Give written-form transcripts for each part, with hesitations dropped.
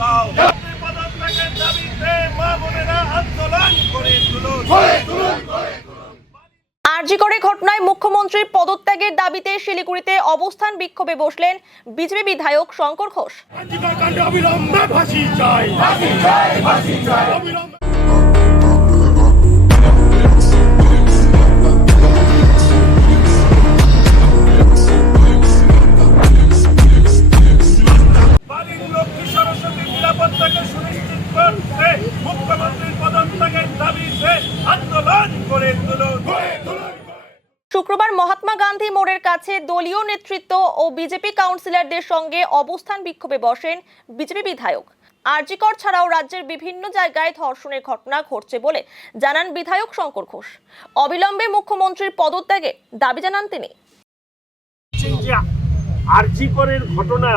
দাও। পদত্যাগের দাবিতে মা বোনেরা আন্দোলন করে তুলুন। আরজি করে ঘটনায় মুখ্যমন্ত্রীর পদত্যাগের দাবিতে শিলিগুড়িতে অবস্থান বিক্ষোভে বসলেন বিজেপি বিধায়ক শঙ্কর ঘোষ। অবিলম্বে ফাঁসি চাই, ফাঁসি চাই, ফাঁসি চাই। নিরাপত্তাকে সুনিশ্চিত করতে মুখ্যমন্ত্রীর পদত্যাগের দাবিতে আন্দোলন করে তুলুন। শুক্রবার মহাত্মা গান্ধী মোড়ের কাছে দলীয় নেতৃত্ব ও বিজেপি কাউন্সিলরদের সঙ্গে অবস্থান বিক্ষোভে বসেন বিজেপি বিধায়ক। আরজি কর ছাড়াও রাজ্যের বিভিন্ন জায়গায় ধর্ষণের ঘটনা ঘটছে বলে জানান বিধায়ক শঙ্কর ঘোষ। অবিলম্বে মুখ্যমন্ত্রীর পদত্যাগে দাবি জানান তিনি। আরজি করের ঘটনা,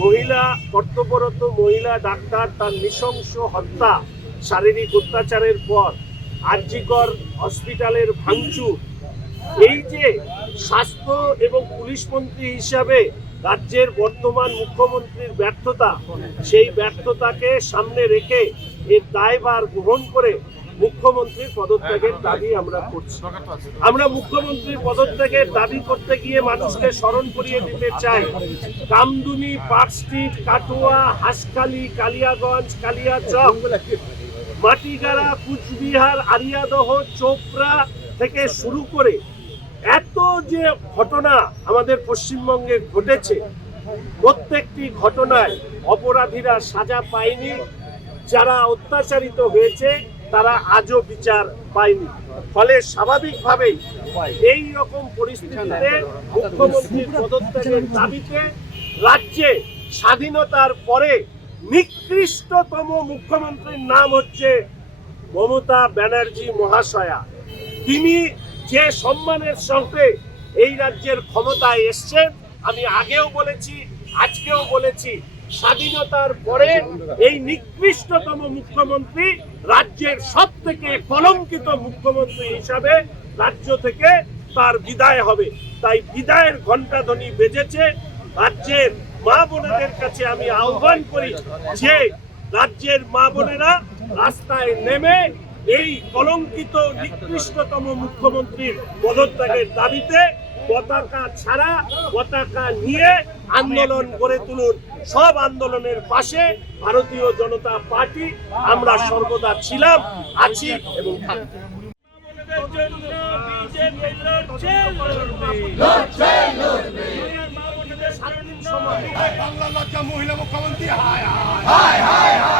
মহিলা কর্তব্যরত মহিলা ডাক্তার তার নৃশংস হত্যা, শারীরিক অত্যাচারের পর আরজি কর হসপিটালের ভাঙচুর, এই যে স্বাস্থ্য এবং পুলিশ মন্ত্রী হিসাবে রাজ্যের বর্তমান মুখ্যমন্ত্রীর ব্যর্থতা, সেই ব্যর্থতাকে সামনে রেখে এর দায়ভার গ্রহণ করে মুখ্যমন্ত্রীর পদত্যাগের দাবি আমরা করছি। আমরা মুখ্যমন্ত্রীর পদত্যাগের দাবি করতে গিয়ে মানুষকে স্মরণ করিয়ে দিতে চাই, কামদুনি, পার্ক স্ট্রিট, কাটোয়া, হাসখালি, কালিয়াগঞ্জ, কালিয়াচক, মাটিগাড়া, কুচবিহার, আরিয়াদহ, চোপড়া থেকে শুরু করে এত যে ঘটনা আমাদের পশ্চিমবঙ্গে ঘটেছে, প্রত্যেকটি ঘটনায় অপরাধীরা সাজা পায়নি, যারা অত্যাচারিত হয়েছে তারা আজও বিচার পায়নি। ফলে স্বাভাবিকভাবেই এই রকম পরিস্থিতিতে মুখ্যমন্ত্রীর পদত্যাগের দাবিতে রাজ্যে স্বাধীনতার পরে নিকৃষ্টতম মুখ্যমন্ত্রীর নাম হচ্ছে মমতা ব্যানার্জি মহাশয়া। তিনি যে সম্মানের সঙ্গে এই রাজ্যের ক্ষমতায় এসছেন, আমি আগেও বলেছি, আজকেও বলেছি, স্বাধীনতার পরে এই নিকৃষ্টতম মুখ্যমন্ত্রী রাজ্যের সবথেকে কলঙ্কিত মুখ্যমন্ত্রী হিসাবে রাজ্য থেকে তার বিদায় হবে। তাই বিদায়ের ঘণ্টাধ্বনি বেজেছে। রাজ্যের মা বোনেদের কাছে আমি আহ্বান করি যে রাজ্যের মা বোনেরা রাস্তায় নেমে এই কলঙ্কিত নিকৃষ্টতম মুখ্যমন্ত্রীর পদত্যাগের দাবিতে পতাকা ছাড়া পতাকা নিয়ে আন্দোলন গড়ে তুলুন। সব আন্দোলনের পাশে ভারতীয় জনতা পার্টি আমরা সর্বদা ছিলাম, আছি এবং থাকব। বাংলা লজ্জা মহিলা মুখ্যমন্ত্রী হায় হায় হায় হায়।